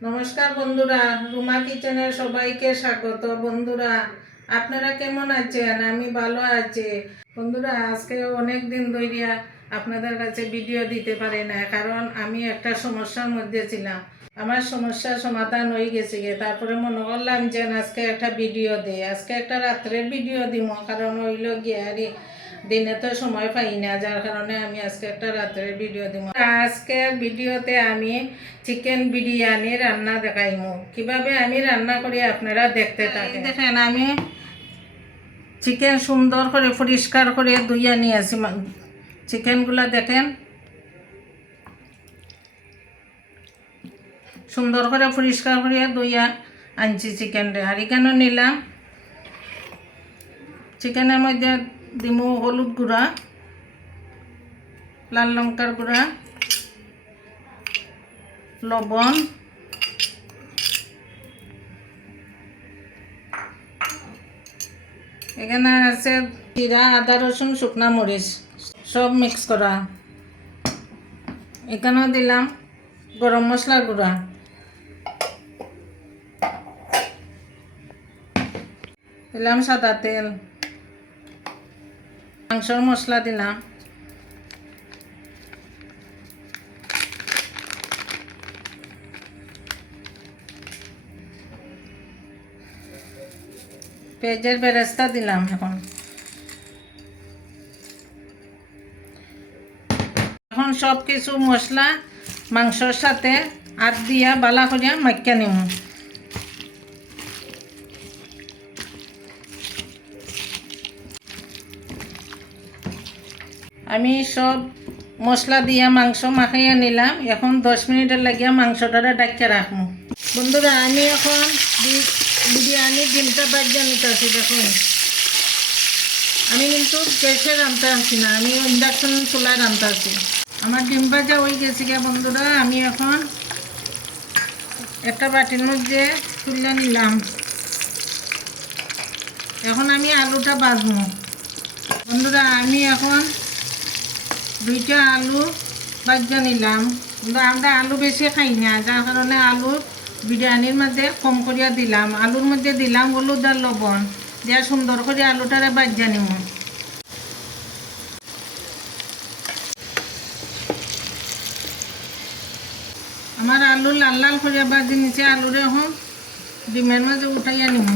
নমস্কার বন্ধুরা, রুমা কিচেনে সবাইকে স্বাগত। বন্ধুরা, আপনারা কেমন আছেন? আমি ভালো আছি। বন্ধুরা, আজকে অনেক দিন ধরিয়া আপনাদের কাছে ভিডিও দিতে পারি না, কারণ আমি একটা সমস্যার মধ্যে ছিলাম। আমার সমস্যার সমাধান হয়ে গেছে তারপরে মনে করলাম যে আজকে একটা ভিডিও দিই। আজকে একটা রাত্রের ভিডিও দিব, কারণ হইল গিয়ে দিনে তো সময় পাই না, যার কারণে আমি আজকে একটা রাত্রের ভিডিও দিব। আজকের ভিডিওতে আমি চিকেন বিরিয়ানি রান্না দেখাইমু। কিভাবে আমি রান্না করি আপনারা দেখতে থাকেন। দেখেন, আমি চিকেন সুন্দর করে পরিষ্কার করে ধুইয়া নিয়েছি। চিকেনগুলা দেখেন, সুন্দর করে পরিষ্কার করে ধুইয়া আনছি চিকেনটা। আর এখানে নিলাম, চিকেনের মধ্যে দিমু হলুদ গুঁড়া, লাল লঙ্কার গুঁড়া, লবণ, এখানে আছে জিরা, আদা, রসুন, শুকনা মরিচ সব মিক্স করা। এখানেও দিলাম গরম মশলার গুঁড়া, দিলাম সাদা তেল, মাংসর মশলা দিলাম, পেঁয়াজের বেরেস্তা দিলাম। এখন সব কিছু মশলা মাংসর সাথে হাত দিয়া বালা করিয়া মাখিয়ে নিব। আমি সব মশলা দিয়া মাংস মাখাইয়া নিলাম। এখন 10 মিনিটের লাগিয়া মাংসটা ডাকিয়ে রাখবো। বন্ধুরা, আমি এখন বিরিয়ানি ডিমটা বাজিয়ে নিতেছি। দেখুন, আমি কিন্তু গ্যাসে রান্না আছি না, আমি ইন্ডাকশন চুলায় রান্না আছি। আমার ডিম ভাজা হয়ে গেছে বন্ধুরা। আমি এখন একটা বাটির মধ্যে তুলে নিলাম। এখন আমি আলুটা ভাজবো। বন্ধুরা, আমি এখন 2টা আলু ভাজা নিলাম। কিন্তু আমরা আলু বেশি খাই না, যার কারণে আলু বিরিয়ানির মধ্যে কম করিয়া দিলাম। আলুর মধ্যে দিলাম হলুদ আর লবণ দিয়া সুন্দর করে আলুটারে ভাজা নিব। আমার আলু লাল লাল করে ভাজি নিচে, আলুরে এখন ডিমের মাঝে উঠাইয়া নিব।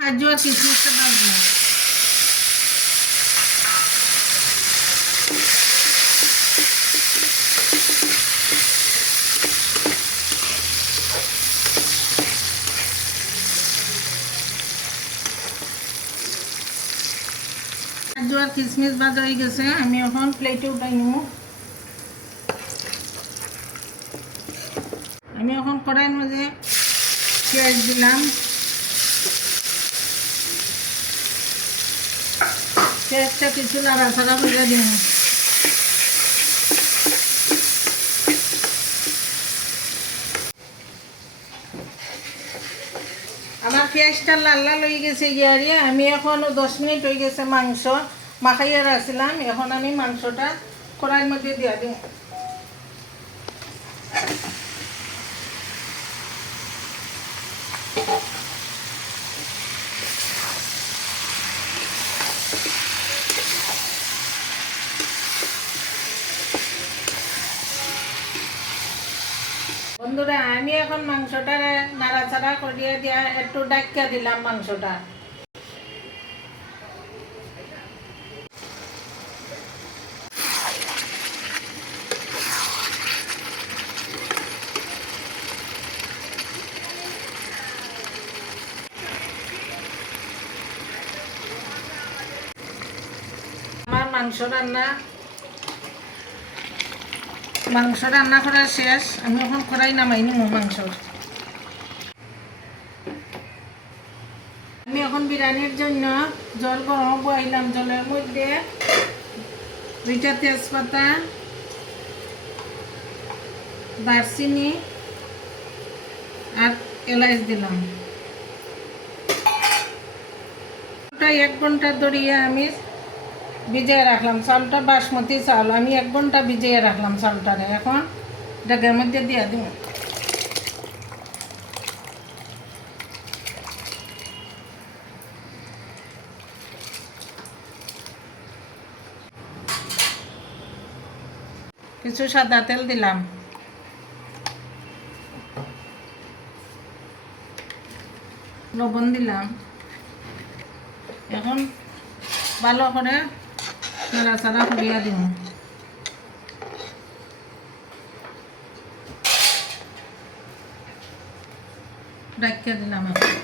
কাজু আর কিশমিশটা ভাজবো। কাজু আর কিশমিশ ভাজা হয়ে গেছে, আমি এখন প্লেটে উঠাই নিব। আমি এখন কড়াইয়ের মধ্যে পেঁয়াজ দিলাম। পেঁয়াজটা কিছু নাড়াচাড়া করে দিব। আমার পেঁয়াজটা লাল লাল হয়ে গেছে গিয়ারিয়া। আমি এখন 10 মিনিট হয়ে গেছে মাংস মাখাইয়া রাখছিলাম। এখন আমি মাংসটা কড়াইয়ের মধ্যে দিয়া দিই। বন্ধুরা, আমি এখন মাংসটা নাড়াচাড়া করিয়ে দিয়া একটু ডাকিয়া দিলাম মাংসটা। আমার মাংস রান্না করা শেষ। আমি এখন কড়াই নামাই নিব মাংস। আমি এখন বিরিয়ানির জন্য জল গরম বসাইলাম। জলের মধ্যে 2টা তেজপাতা, দারচিনি আর এলাচ দিলাম। 1 ঘন্টা ধরিয়ে আমি ভিজিয়ে রাখলাম। চাউলটা বাসমতি চাউল, আমি 1 ঘন্টা ভিজিয়ে রাখলাম চাউলটারে। এখন এটার মধ্যে দিয়ে দিব। কিছু সাদা তেল দিলাম, লবণ দিলাম। এখন ভালো করে নাড়াচাড়া করিয়া দিব। ডাকিয়ে দিলাম। এখন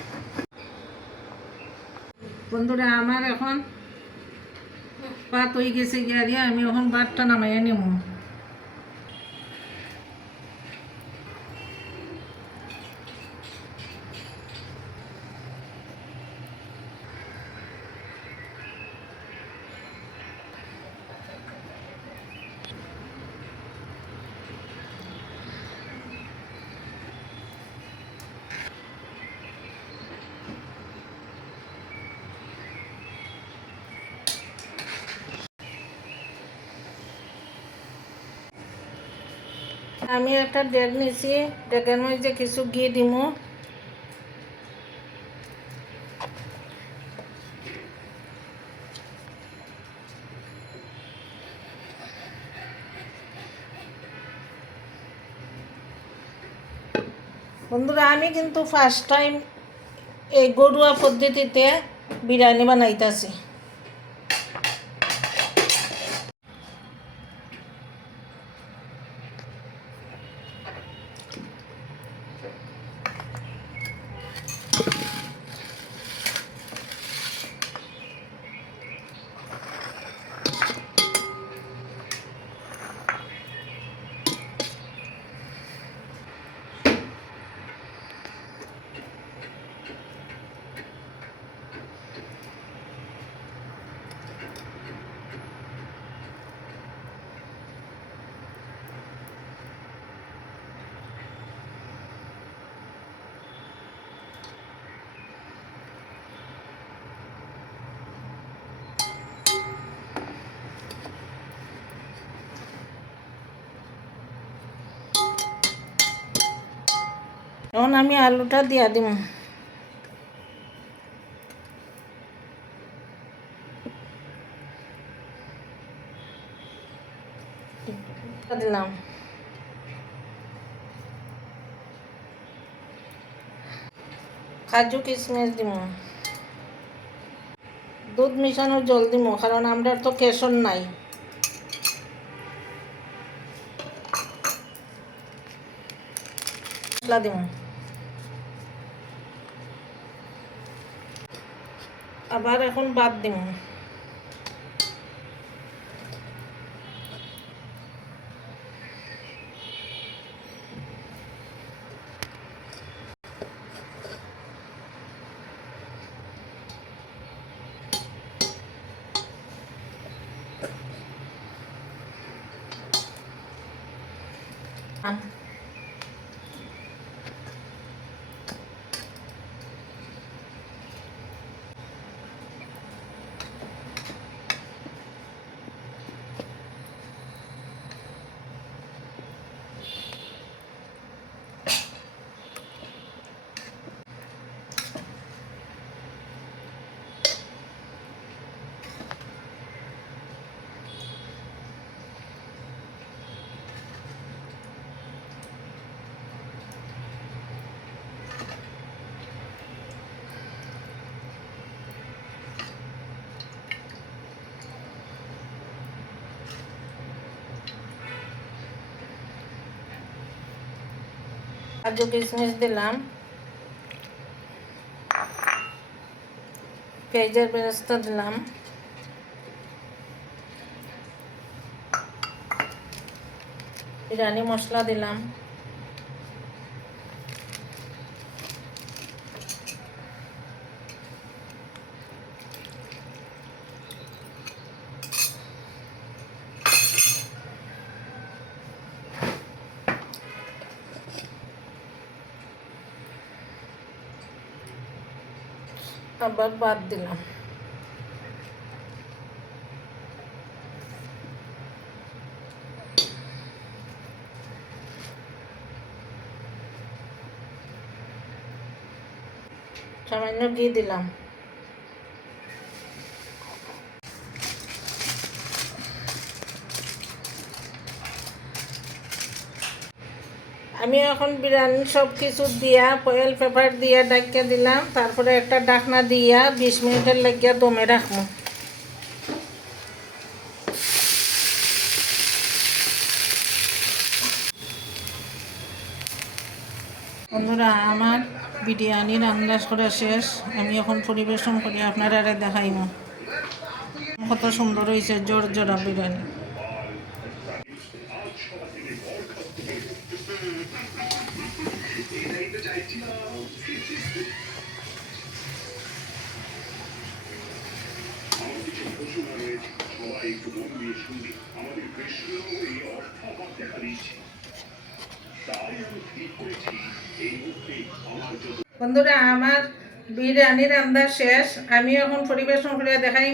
বন্ধুরা আমার এখন ভাত হয়ে গেছে গিয়ে, আমি এখন ভাতটা নামাইয়া নিব। আমি একটা ডেক নিছি, ডেকের মধ্যে কিছু ঘি দিব। বন্ধুরা আমি কিন্তু ফার্স্ট টাইম এই ঘরোয়া পদ্ধতিতে বিরিয়ানি বানাইতেছি। এখন আমি আলুটা দিয়া দিব। দিলাম কাজু কিশমিশ দিব, দুধ মিশানোর জল দিব, কারণ আমরা তো কেশর নাই। মশলা দিব, আবার এখন বাদ দিব। কাজু কিশমিশ দিলাম, পেঁয়াজের বেরেস্তা দিলাম, বিরিয়ানি মশলা দিলাম, আবার বাদ দিলাম। সামান্য ঘি দিলাম। আমি এখন বিরিয়ানি সব কিছু দিয়া ফয়েল পেপার দিয়া ডাকিয়ে দিলাম, তারপরে একটা ঢাকনা দিয়া 20 মিনিটের লাগিয়া দমে রাখবো। বন্ধুরা, আমার বিরিয়ানি রান্না করা শেষ। আমি এখন পরিবেশন করি, আপনারা দেখাইব কত সুন্দর হয়েছে জোরজোড়া বিরিয়ানি। বন্ধুরা, আমার বিরিয়ানি রান্না শেষ। আমি এখন পরিবেশন করে দেখাই।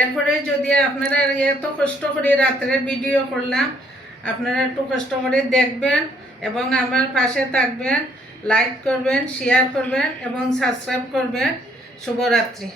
এরপরে যদি আপনারা এত কষ্ট করে রাত্রের ভিডিও করলাম, আপনারা একটু কষ্ট করে দেখবেন এবং আমার পাশে থাকবেন, লাইক করবেন, শেয়ার করবেন এবং সাবস্ক্রাইব করবেন। শুভরাত্রি।